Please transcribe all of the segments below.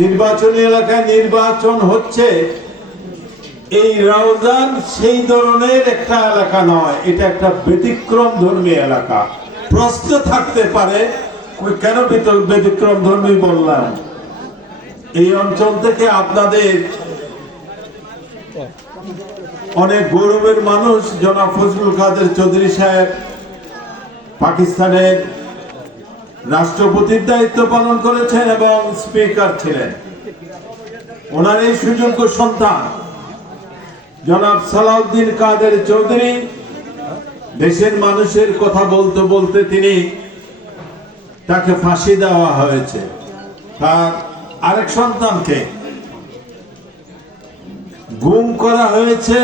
নির্বাচনী এলাকায় নির্বাচন হচ্ছে, এই রাউজান সেই ধরনের একটা এলাকা নয়, এটা একটা ব্যতিক্রম ধর্মী এলাকা। প্রশ্ন থাকতে পারে কেন ব্যতিক্রম ধর্মী বললাম। এই অঞ্চল থেকে আপনাদের অনেক গৌরবের মানুষ জনাব ফজলুল কাদের চৌধুরী সাহেব পাকিস্তানের রাষ্ট্রপতির দায়িত্ব পালন করেছেন এবং স্পিকার ছিলেন। ওনার এই সুযোগ্য সন্তান জনাব সালাউদ্দিন কাদের চৌধুরী দেশের মানুষের কথা বলতে বলতে তাকে ফাঁসি দেওয়া হয়েছে। তার আরেক সন্তানকে গুম করা হয়েছে।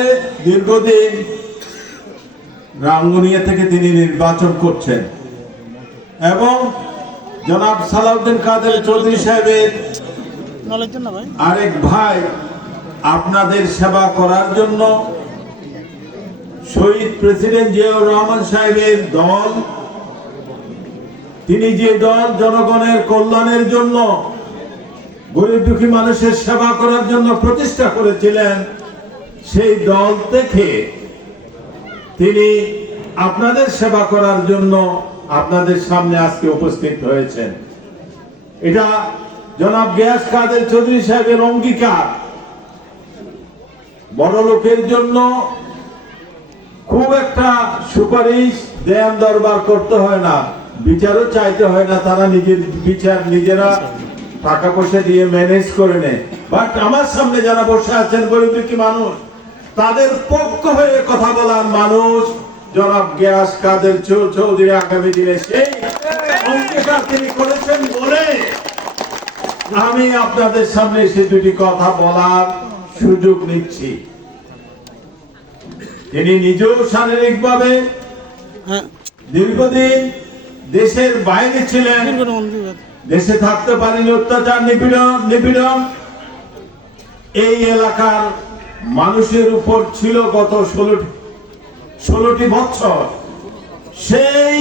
দীর্ঘদিন রাঙ্গুনিয়া থেকে তিনি নির্বাচন করছেন এবং জনাব সালাউদ্দিন কাদের চৌধুরী সাহেবের আরেক ভাই আপনাদের সেবা করার জন্য শহীদ প্রেসিডেন্ট জিয়াউর রহমান সাহেবের দল, তিনি যে দল জনগণের কল্যাণের জন্য গরিব দুঃখী মানুষের সেবা করার জন্য প্রতিষ্ঠা করেছিলেন, সেই দল থেকে তিনি আপনাদের সেবা করার জন্য আপনাদের সামনে আজকে উপস্থিত হয়েছেন। এটা জনাব গিয়াস কাদের চৌধুরী সাহেবের অঙ্গীকার। বড় লোকের জন্য খুব একটা সুপারিশ দেয়ান দরবার করতে হয় না, বিচারও চাইতে হয় না, তারা নিজের বিচার নিজেরা টাকা পয়সা দিয়ে ম্যানেজ করে নেয়। বাট আমার সামনে যারা বসে আছেন গরিব দুঃখী মানুষ, তাদের পক্ষ হয়ে কথা বলার মানুষ জনাব গিয়াস কাদের চৌধুরী। আগামী দিনে সেই অঙ্গীকার তিনি করেছেন বলে আমি আপনাদের সামনে সে দুটি কথা বলার সুযোগ নিচ্ছি। তিনি নিজেও শারীরিকভাবে দীর্ঘদিন দেশের বাইরে ছিলেন, দেশে থাকতে পারেনি, অত্যাচার নিপীড়ন এই এলাকার মানুষের উপর ছিল গত 16টি বছর। সেই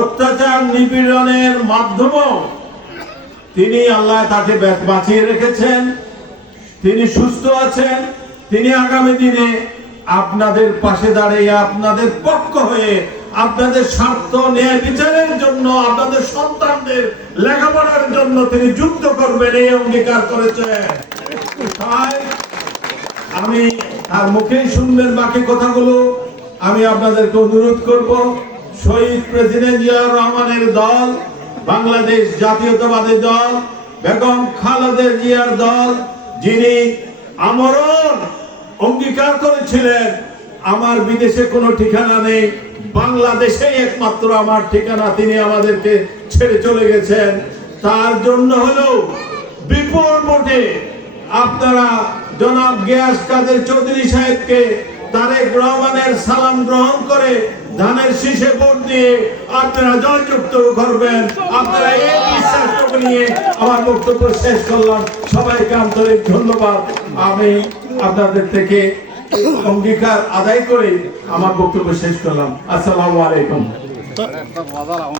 অত্যাচার নিপীড়নের মাধ্যমে তিনি আল্লাহ তাকে বাঁচিয়ে রেখেছেন, তিনি সুস্থ আছেন। তিনি আগামী দিনে আপনাদের পাশে দাঁড়িয়ে আপনাদের পক্ষ হয়ে আপনাদের স্বার্থ ন্যায় বিচারের জন্য, আপনাদের সন্তানদের লেখাপড়ার জন্য তিনি যুদ্ধ করবেন, এই অঙ্গীকার করেছেন। তাই আমি আর মুখেই শুনবেন বাকি কথাগুলো। আমি আপনাদেরকে অনুরোধ করব, শহীদ প্রেসিডেন্ট জিয়াউর রহমানের দল, বাংলাদেশ জাতীয়তাবাদী দল, বেগম খালেদা জিয়ার দল, যিনি আমরণ অঙ্গীকার করেছিলেন আমার বিদেশে কোনো ঠিকানা নেই, বাংলাদেশেই একমাত্র আমার ঠিকানা, তিনি আমাদেরকে ছেড়ে চলে গেছেন। তার জন্য হলো বিপুল ভোটে আপনারা জনাব গিয়াস কাদের চৌধুরী সাহেবকে তারেক রহমানের সালাম গ্রহণ করে ধানের শীষে ভোট দিয়ে আপনারা জয়যুক্ত করবেন। আপনারা এই বিশ্বাসটুকু নিয়ে আমার বক্তব্য শেষ করলাম। সবাইকে আন্তরিক ধন্যবাদ। আমি আপনাদের থেকে অঙ্গীকার আদায় করে আমার বক্তব্য শেষ করলাম। আসসালামু আলাইকুম।